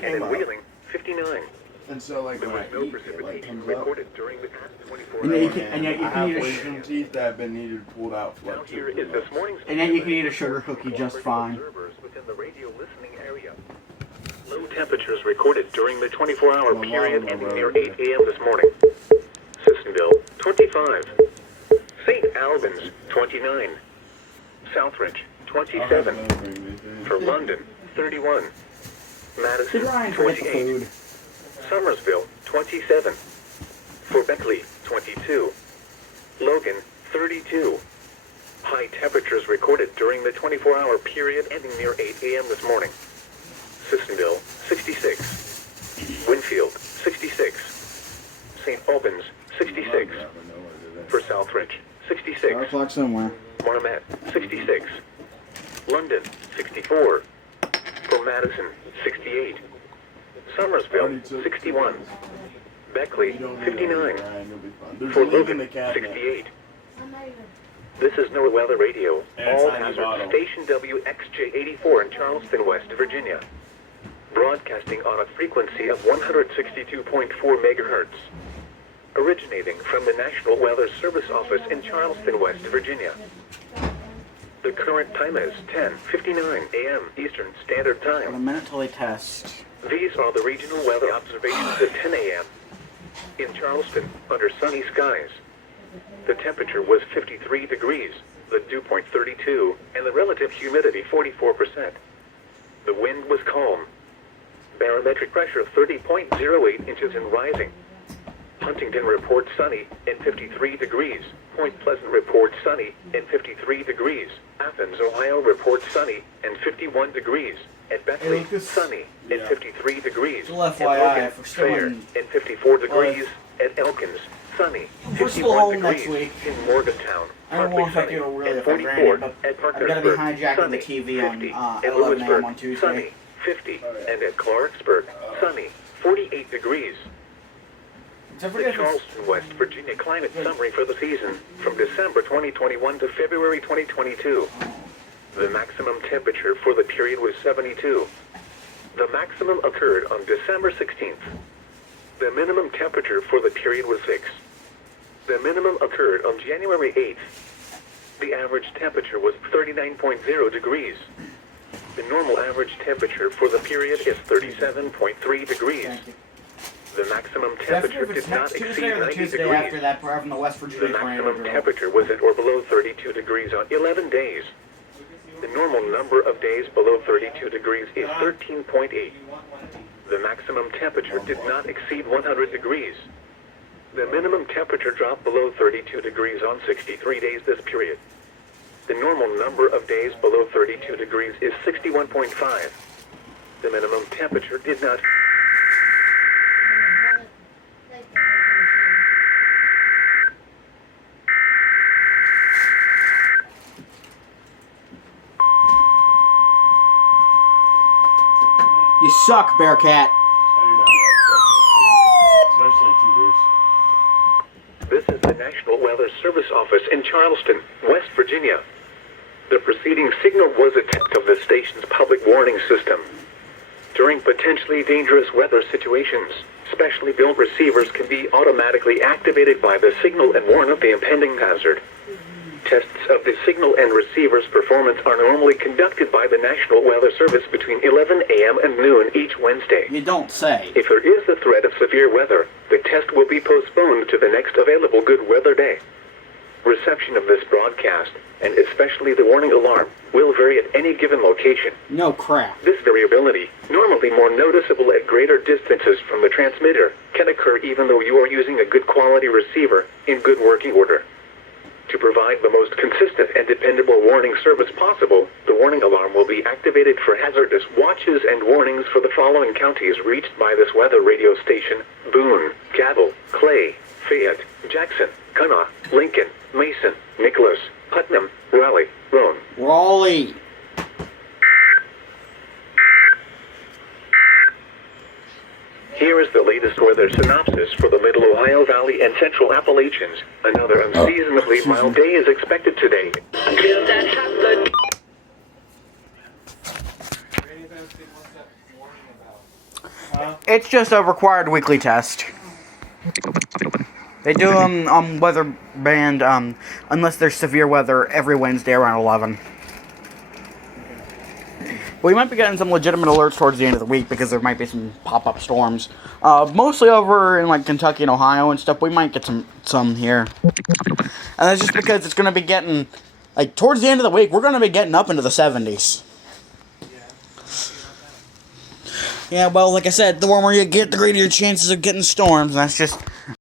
came up. Wheeling, 59. And so, like, when I eat, it like comes up. During the past 24 And hours. yet you I can eat have a wisdom teeth that have been needed pulled out for like 2 months. and yet you can eat a sugar cookie just fine. Within the radio listening area. Low temperatures recorded during the 24-hour period ending near 8 a.m. this morning. Sissonville, 25. St. Albans, 29. Southridge, 27. For London, 31. Madison, Ryan, forget the 28. food. Somersville, 27. For Beckley, 22. Logan, 32. High temperatures recorded during the 24-hour period ending near 8 a.m. this morning. Sissonville, 66. Winfield, 66. St. Albans, 66. For Southridge, 66. O'clock somewhere. Marmet, 66. London, 64. For Madison, 68. Somersville, 61. Beckley, 59. For Logan, 68. This is NOAA Weather Radio, all hazard station WXJ84 in Charleston, West Virginia. Broadcasting on a frequency of 162.4 megahertz. Originating from the National Weather Service Office in Charleston, West Virginia. The current time is 10:59 a.m. Eastern Standard Got a Time. minute till they test. These are the regional weather observations at 10 a.m. In Charleston, under sunny skies. The temperature was 53 degrees, the dew point 32, and the relative humidity 44%. The wind was calm. Barometric pressure 30.08 inches and rising. Huntington reports sunny and 53 degrees. Point Pleasant reports sunny and 53 degrees. Athens, Ohio reports sunny and 51 degrees. At Beckley, sunny and 53 degrees. Little At FYI, Logan, if we're still fair in- and 54 degrees. At Elkins, sunny, We're still 51 home next degrees. week. In Morgantown, I don't know if I do really if I'm granted, but I've got to be hijacking the TV on at 11 a.m. on Lewisburg, Tuesday. sunny, 50, and at Clarksburg, sunny, 48 degrees. Except for The if it's- Charleston, West Virginia climate summary for the season from December 2021 to February 2022. The maximum temperature for the period was 72. The maximum occurred on December 16th. The minimum temperature for the period was 6. The minimum occurred on January 8th. The average temperature was 39.0 degrees. The normal average temperature for the period is 37.3 degrees. Thank you. The maximum Except temperature if it's did not next Tuesday exceed or the 90 Tuesday degrees. after that, we're having the West The Virginia maximum tornado. temperature was at or below 32 degrees on 11 days. The normal number of days below 32 degrees is 13.8. The maximum temperature did not exceed 100 degrees. The minimum temperature dropped below 32 degrees on 63 days this period. The normal number of days below 32 degrees is 61.5. The minimum temperature did not... You suck, Bearcat. Especially This is the National Weather Service Office in Charleston, West Virginia. The preceding signal was a test of the station's public warning system. During potentially dangerous weather situations, specially built receivers can be automatically activated by the signal and warn of the impending hazard. Tests of the signal and receiver's performance are normally conducted by the National Weather Service between 11 a.m. and noon each Wednesday. You don't say. If there is the threat of severe weather, the test will be postponed to the next available good weather day. Reception of this broadcast, and especially the warning alarm, will vary at any given location. No crap. This variability, normally more noticeable at greater distances from the transmitter, can occur even though you are using a good quality receiver in good working order. To provide the most consistent and dependable warning service possible, the warning alarm will be activated for hazardous watches and warnings for the following counties reached by this weather radio station: Boone, Cabell, Clay, Fayette, Jackson, Kanawha, Lincoln, Mason, Nicholas, Putnam, Raleigh, Roane. Raleigh. Here is the latest weather synopsis for the Middle Ohio Valley and Central Appalachians. Another unseasonably mild day is expected today. Until that happens. It's just a required weekly test. They do them weather band, unless there's severe weather, every Wednesday around 11. We might be getting some legitimate alerts towards the end of the week because there might be some pop-up storms. Mostly over in like Kentucky and Ohio and stuff. We might get some here. And that's just because it's going to be getting, like, towards the end of the week, we're going to be getting up into the 70s. Yeah, well, like I said, the warmer you get, the greater your chances of getting storms. And that's just